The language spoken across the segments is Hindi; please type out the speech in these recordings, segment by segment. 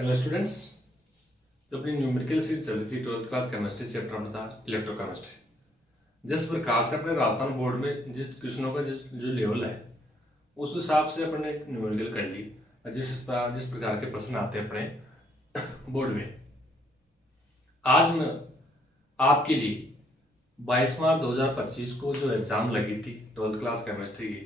Hello students. जो अपनी न्यूमेरिकल सीरीज चल रही थी 12th क्लास केमिस्ट्री चैप्टर में था इलेक्ट्रोकेमिस्ट्री। जिस प्रकार से अपने राजस्थान बोर्ड में जिस क्वेश्चनों का जो लेवल है उस हिसाब से अपने न्यूमेरिकल कर ली। जिस प्रकार के प्रश्न आते हैं अपने बोर्ड में, आज मैं आपके लिए 22 मार्च 2025 को जो एग्जाम लगी थी 12th क्लास केमिस्ट्री की,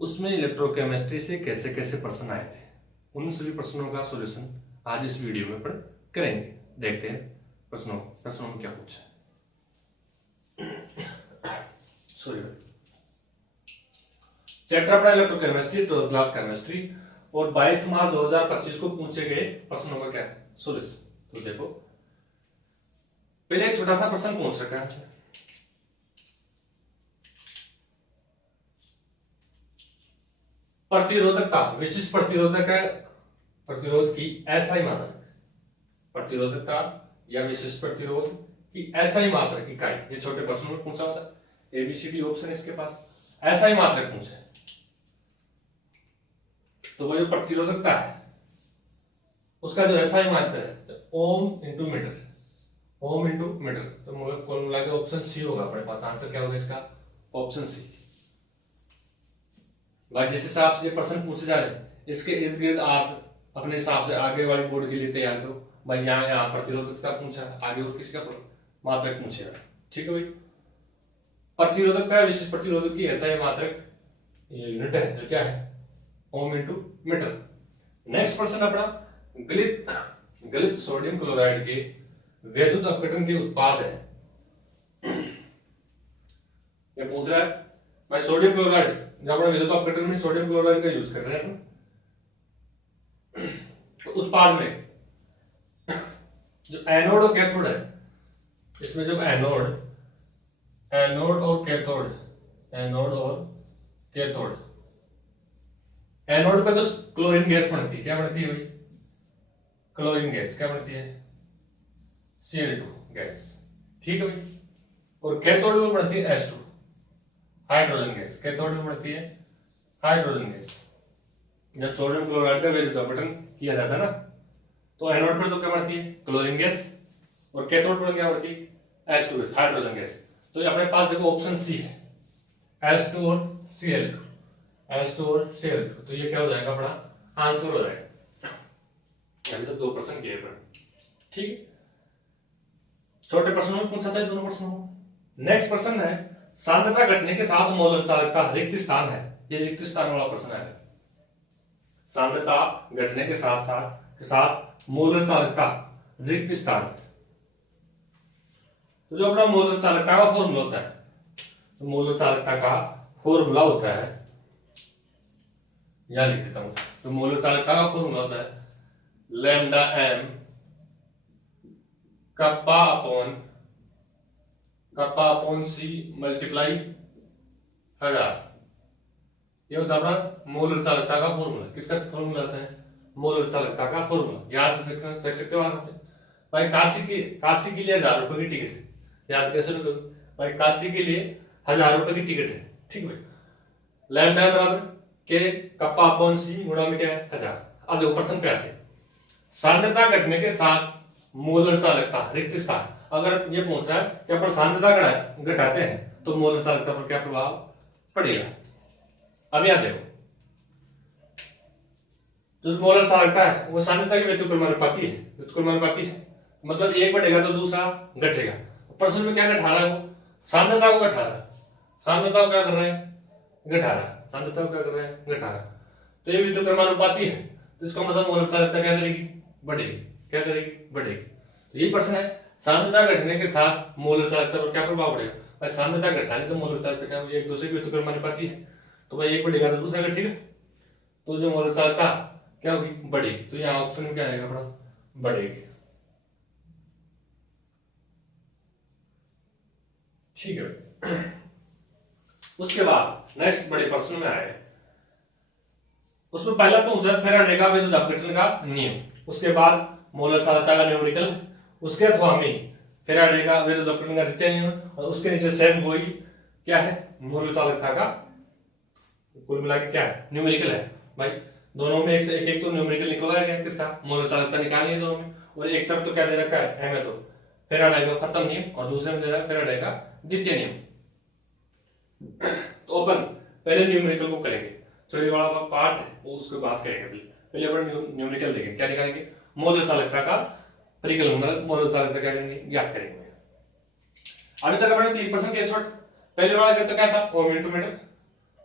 उसमें इलेक्ट्रोकेमिस्ट्री से कैसे कैसे प्रश्न आए थे उन सभी प्रश्नों का सॉल्यूशन आज इस वीडियो में करेंगे। देखते हैं प्रश्नों में क्या पूछा है। सॉरी, चैप्टर अपना इलेक्ट्रोकेमिस्ट्री 12th क्लास केमिस्ट्री और 22 मार्च 2025 को पूछे गए प्रश्नों का क्या सॉल्यूशन। तो देखो, पहले एक छोटा सा प्रश्न पूछ रखा है, प्रतिरोधकता विशिष्ट प्रतिरोध की एसआई मात्रक, प्रतिरोधकता या विशिष्ट प्रतिरोध की एसआई मात्रक की इकाई। ये छोटे प्रश्न में पूछा होता है, एबीसीडी ऑप्शन है इसके पास। एसआई मात्रक पूछे तो वो जो प्रतिरोधकता है उसका जो एसआई मात्रक है ohm into metre, ohm into metre. तो फॉर्मूला के ऑप्शन सी होगा अपने पास। आंसर क्या होगा इसका? Option C. भाई जिस हिसाब से प्रश्न पूछे जा रहे हैं इसके इर्द गिर्द आप अपने हिसाब से आगे वाले बोर्ड के लिए तैयार करो। भाई यहाँ प्रतिरोधकता पूछा, आगे और किसी का मात्रक पूछेगा। ठीक है भाई, प्रतिरोधकता विशिष्ट प्रतिरोधक की ऐसा ही मात्रक ये यूनिट है जो क्या है ओम इंटू मीटर। नेक्स्ट प्रश्न अपना गलित सोडियम क्लोराइड के वैद्युत अपघटन के उत्पाद है। ये पूछ रहा है भाई सोडियम क्लोराइड, जब अपना विद्युत अपघटन में सोडियम क्लोराइड का यूज कर रहे हैं तो उत्पाद में जो एनोड और कैथोड है, इसमें जो एनोड और कैथोड, एनोड पे तो क्लोरीन गैस बनती है। क्या बनती है भाई? Chlorine gas. क्या बनती है? Cl2 gas. ठीक है भाई। और कैथोड में बनती है H2 हाइड्रोजन गैस। कैथोड में बनती है हाइड्रोजन गैस। जब सोडियम क्लोराइड का वैद्युत अपघटन किया जाता है ना, तो एनोड पर तो क्या बढ़ती है? Chlorine gas. और कैथोड पर क्या बढ़ती है? H2 gas, hydrogen gas. तो ये अपने पास देखो ऑप्शन सी है, H2 और Cl2, H2 और Cl2। तो ये क्या हो जाएगा? अपना आंसर हो जाएगा। अभी तो 2 प्रश्न किए पर। ठीक है, छोटे प्रश्नों में पूछा था दोनों प्रश्नों को। नेक्स्ट प्रश्न है, सांद्रता घटने के साथ मोलर चालकता रिक्त स्थान है। ये रिक्त स्थान वाला प्रश्न है। सांद्रता घटने के साथ मोलर चालकता रिक्त स्थान। तो जो अपना मोलर चालकता का फॉर्मूला होता है, तो मोलर चालकता का फॉर्मूला होता है, यहां लिख देता हूं। तो मोलर चालकता का फॉर्मूला होता है lambda M kappa upon C multiply 1000। ये होता है अपना मोलर चालकता का फॉर्मूला। किसका फॉर्मूला आता है? मोलर चालकता का फॉर्मूला। याद रख सकते हो आप भाई। काशी के लिए 1000 रुपए की टिकट है। याद कैसे रखोगे भाई? काशी के लिए 1000 रुपए की टिकट है। ठीक है, लैम्डा बराबर के कप्पा अपॉन सी गुणा में क्या है? 1000। अब देखो प्रश्न पे आते हैं, सांद्रता घटने के साथ मोलर चालकता रिक्त स्थान। अगर ये पूछ रहा है कि अपन सांद्रता घटाते हैं तो मोलर चालकता पर क्या प्रभाव पड़ेगा। अब यहां देखो, जो मोलर चालकता है वो सांद्रता की व्युत्क्रमानुपाती है। मतलब एक बढ़ेगा तो दूसरा घटेगा। प्रश्न में क्या घटा रहा है? वो सांद्रता को घटा रहा है। सांद्रता को क्या कर रहा है? घटा रहा है। सांद्रता को क्या कर रहा है? घटा रहा है। तो ये व्युत्क्रमानुपाती है, तो इसका मतलब मोलर चालकता क्या करेगी? बढ़ेगी। क्या करेगी? बढ़ेगी। तो यही प्रश्न है, सांद्रता घटने के साथ मोलर चालकता पर क्या प्रभाव पड़ेगा? भाई सांद्रता घटाने तो मोलर चालकता क्या एक दूसरे की व्युत्क्रमानुपाती है, तो भाई एक बढ़ेगा तो दूसरा घटेगा। तो जो मोलर चालकता क्या होगी? बढ़ेगी। तो यहाँ ऑप्शन में क्या आएगा अपना? बढ़ेगी। ठीक है। उसके बाद नेक्स्ट बड़े प्रश्न में आए, उसमें पहला तो पूछा फैराडे का विद्युत अपघटन का नियम, उसके बाद मोलर चालकता का न्यूमेरिकल, उसके अथवा में फैराडे का विद्युत अपघटन का द्वितीय नियम, और उसके नीचे सेम वही क्या है? मोलर चालकता का कुल मिला के क्या है? न्यूमेरिकल है। भाई दोनों में एक से एक तो न्यूमेरिकल निकलवाया गया किसका, मोलर चालकता निकालनी है दोनों में, और एक तरफ तो क्या दे रखा है एम है, तो फैराडे का प्रथम नियम और दूसरे में दे रहा है फैराडे का द्वितीय नियम। तो अपन पहले न्यूमेरिकल को करेंगे, थ्योरी वाला पार्ट है वो उसके बाद करेंगे। पहले अपन न्यूमेरिकल देखेंगे, क्या निकालेंगे, मोलर चालकता का परिकलन, मतलब मोलर चालकता क्या करेंगे, ज्ञात करेंगे। अभी तक अपने 3% के छोड़, पहले वाला तो क्या था ओम इनटू मीटर,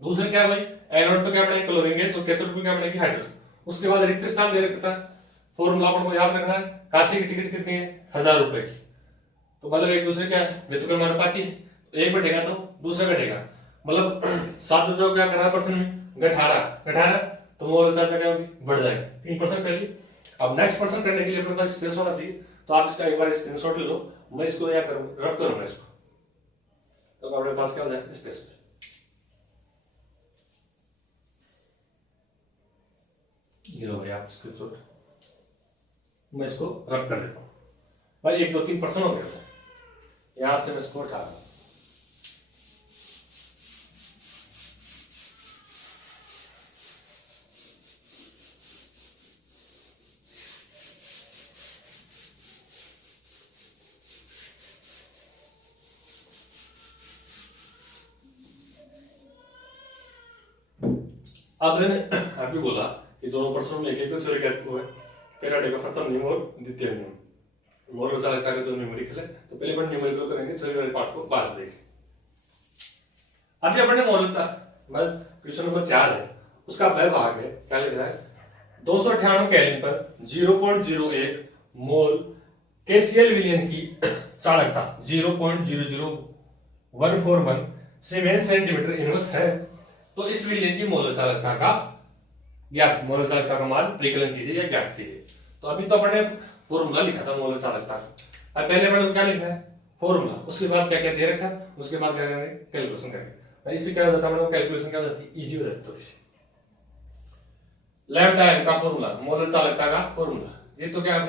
दूसरे क्या भाई एनोड पे क्या बनेगी क्लोरीन गैस और कैथोड पे क्या बनेगी हाइड्रोजन। उसके बाद रिक्त स्थान दे रखा था, फॉर्मूला अपन को याद रखना है, काशी की टिकट कितनी है 1000 रुपए की, तो मतलब एक दूसरे क्या है व्युत्क्रमानुपाती, एक बढ़ेगा तो दूसरा घटेगा, मतलब 7 दो क्या करना परसेंट में 18 तो मोलर चालकता क्या होगी बढ़ जाएगी 3% पहले। अब नेक्स्ट पर्सन करने के लिए अपने पास स्पेस होना चाहिए, तो आप इसका एक बार स्क्रीनशॉट ले लो, मैं इसको क्या करूंगा रफ करूंगा इसको, तो अपने पास क्या हो जाए स्पेस। ये लो भाई आप स्क्रीनशॉट, मैं इसको रब कर देता हूँ भाई, 1 2 3% हो गया, यहां से मैं इसको उठा रहा हूं। अब मैंने अभी बोला कि दोनों पर्सन में एक तो थ्योरी क्या है, फैराडे का प्रथम नियम और द्वितीय नियम, मोलर चालकता का 2 न्यूमेरिकल है, तो पहले अपन न्यूमेरिकल करेंगे, थ्योरी वाले पार्ट को बाद में देखेंगे। अभी अपने मोलर मतलब क्वेश्चन नंबर 4 है, उसका वह भाग है, क्या लिख रहा है 298 केल्विन पर 0.01 मोल केसीएल विलयन की चालकता 0.00141 सीमेंस सेंटीमीटर इनवर्स है, तो इस विलयन की मोलर चालकता का ज्ञात, मोलर चालकता का मान परिकलन कीजिए या ज्ञात कीजिए। तो अभी तो अपने फॉर्मूला लिखा था मोलर चालकता का, अब पहले अपन क्या लिखना है फॉर्मूला, उसके बाद क्या क्या दे रखा है, उसके बाद क्या करेंगे कैलकुलेशन करेंगे। इससे क्या हो जाता है कैलकुलेशन क्या हो जाती है इजी हो जाती है। लैम्डा एम का फॉर्मूला, मोलर चालकता का फॉर्मूला, ये तो क्या है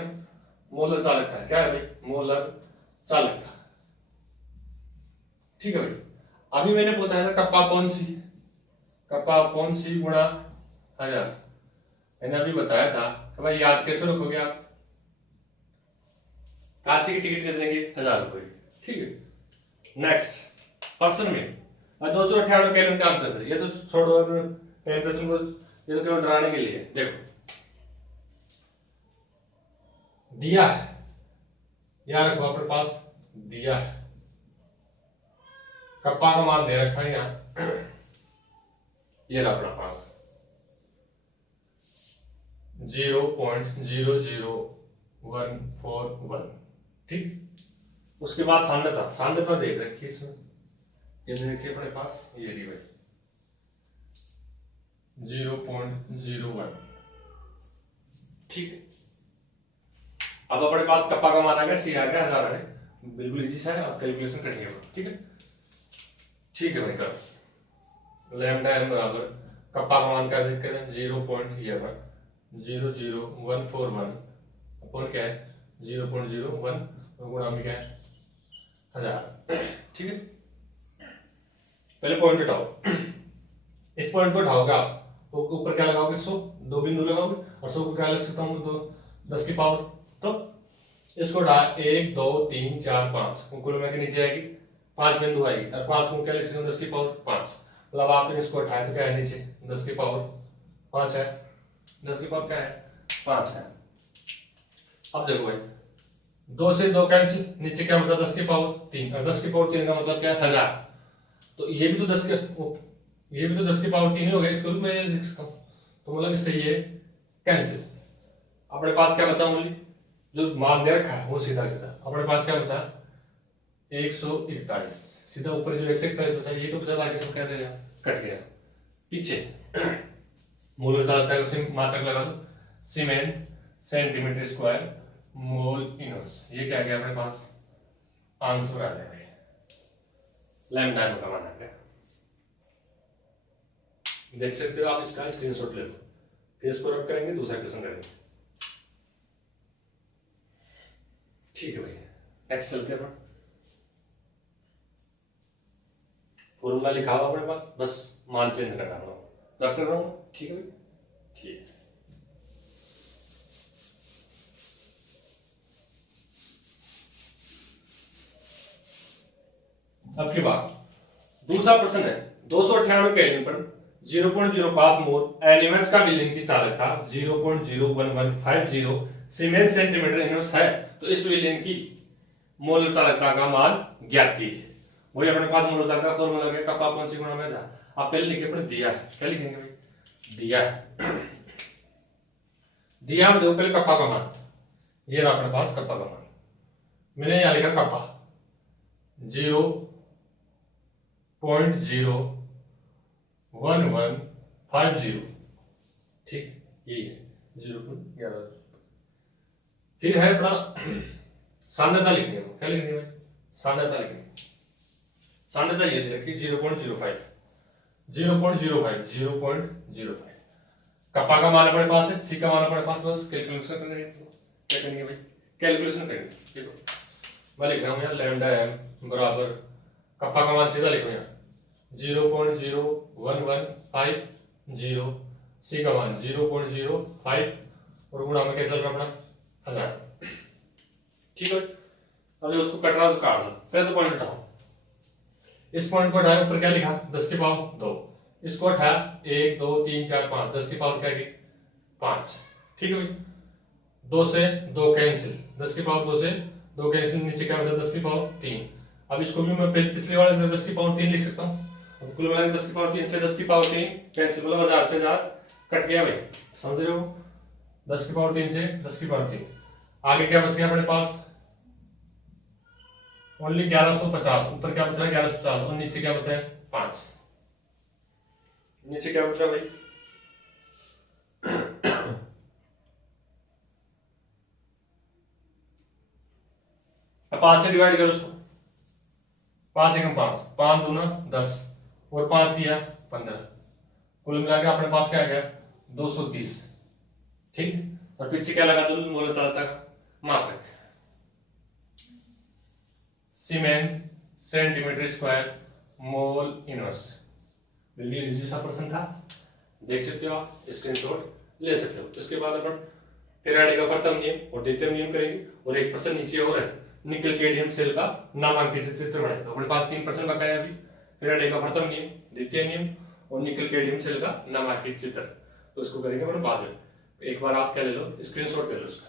मोलर चालकता, क्या है भाई मोलर चालकता, ठीक है भाई। अभी मैंने बताया था कप्पा अपॉन सी गुणा 1000, मैंने अभी बताया था कि भाई याद कैसे रखोगे आप, काशी की टिकट कितने की 1000 रुपए, ठीक है। नेक्स्ट पर्सन में 298 केल्विन टेम्परेचर, ये तो छोड़ो टेम्परेचर को, ये तो केवल डराने के लिए, देखो दिया है, याद रखो अपने पास दिया है, कप्पा का मान दे रखा है यहाँ, ये रहा अपना पास 0.00141, ठीक। उसके बाद सांद्रता देख रखी है इसमें, ये देखिए अपने पास ये रही भाई 0.01, ठीक। अब अपने पास कप्पा का मान आ गया, सी आ गया 1000 है, बिल्कुल इजी सा है, आप कैलकुलेशन करेंगे, ठीक है, ठीक है भाई। कर लैम्डा एम बराबर कप्पा का मान क्या देख हैं 0.00141 अपॉन क्या है 0.01 गुणा में क्या है 1000, ठीक है। पहले पॉइंट उठाओ, इस पॉइंट को उठाओगे आप तो ऊपर क्या लगाओगे 100, 2 बिंदु लगाओगे और 100 को क्या लग सकता हूँ 10 की पावर, तो इसको उठा 1 2 3 4 5 कुल में के नीचे आएगी 5 बिंदु आएगी, और 5 को क्या लिख सकते हैं 10 की पावर 5, मतलब आपने इसको उठाया तो क्या है नीचे 10 की पावर 5 है, 10 की पावर क्या है 5 है। अब देखो भाई 2 से 2 कैंसिल, नीचे क्या बचा 10 की पावर 3, और 10 की पावर 3 का मतलब क्या है 1000, तो ये भी तो 10 की पावर 3 ही हो गया, इसको भी मैं लिख सकता हूँ, तो मतलब इससे ये कैंसिल। अपने पास क्या बचा मूल्य, जो मान दे रखा है वो सीधा अपने पास क्या बचा 141, सीधा ऊपर जो 141 बचा ये तो बचा, बाकी सब क्या देगा कट गया। पीछे मोलर चालकता को मात्रक लगा दो, siemens centimetre square mole inverse, ये क्या गया अपने पास आंसर आ जाएगा, लैम्डा का मान आ गया, देख सकते हो आप, इसका स्क्रीनशॉट ले लो, फिर इसको रब करेंगे दूसरा क्वेश्चन करेंगे, ठीक है भाई। नेक्स्ट चलते हैं, फॉर्मूला लिखा हुआ अपने पास, बस मान चेंज करना रख कर रहा हूँ, ठीक है भाई, ठीक। अब की बात दूसरा प्रश्न है 298 केल्विन पर 0.05 मोल एलिमेंट्स का विलयन की चालकता 0.01150 सीमेंस सेंटीमीटर इनवर्स है, तो इस विलयन की मोल चालकता का मान ज्ञात कीजिए। वही अपने पास मोल चालकता फॉर्मूला है कपा कौन सी गुणा में जा आप पहले लिखे अपने दिया है, क्या लिखेंगे भाई दिया है। दिया में देखो पहले कप्पा का मान, ये रहा अपने पास कप्पा का मान, मैंने यहां लिखा कप्पा 0.01150, ठीक यही है 0.11। फिर है अपना सांद्रता लिखनी है, क्या लिखनी है सांद्रता लिखनी है। सांद्रता ये दे रखी 0.05 कप्पा का मान अपने पास है, सी का मान अपने पास, बस कैलकुलेशन करेंगे। क्या करेंगे भाई कैलकुलेशन करेंगे। देखो मैं लिख रहा हूँ यहाँ लैम्डा एम बराबर कप्पा का मान सीधा लिखो यहाँ 0.01150, सी का मान 0.05 और गुणा में क्या चल रहा अपना 1000, ठीक है। अब जो उसको कट रहा है उसको काट दो, पहले तो पॉइंट उठाओ, इस पॉइंट को उठाया ऊपर क्या लिखा 10 की पावर 2, इसको उठाया 1 2 3 4 5 10 की पावर क्या की 5, ठीक है भाई। 2 से 2 कैंसिल, 10 की पावर 2 से 2 कैंसिल, नीचे क्या बचा 10 की पावर 3। अब इसको भी मैं पिछले वाले में 10 की पावर 3 लिख सकता हूँ। अब कुल मिला के 10 की पावर 3 से 10 की पावर 3 कैंसिल, मतलब 1000 से 1000 कट गया भाई, समझ रहे हो। 10 की पावर 3 से 10 की पावर 3, आगे क्या बच गया अपने पास ओनली 1150, ऊपर क्या बच रहा है 1150 और नीचे क्या बच रहा है 5, नीचे क्या बच रहा है भाई अब 5 से डिवाइड करो उसको, 5 एकम 5, 5 दूना 10 और 5 दिया 15, कुल मिला के अपने पास क्या आ गया 230, ठीक। और पीछे क्या लगा तो मोल चालकता का मात्रक siemens centimetre square mole inverse. जल्दी सा प्रश्न था, देख सकते हो आप, स्क्रीनशॉट ले सकते हो। इसके बाद अपन फेराडे का प्रथम नियम और द्वितीय नियम करेंगे, और एक प्रश्न नीचे और है निकल कैडमियम सेल का नामांकित चित्र बनाएगा। अपने पास 3 प्रश्न बकाया अभी, फेराडे का प्रथम नियम, द्वितीय नियम और निकल कैडमियम सेल का नामांकित चित्र, तो इसको करेंगे अपन बाद में। एक बार आप क्या ले लो स्क्रीनशॉट कर लो इसका।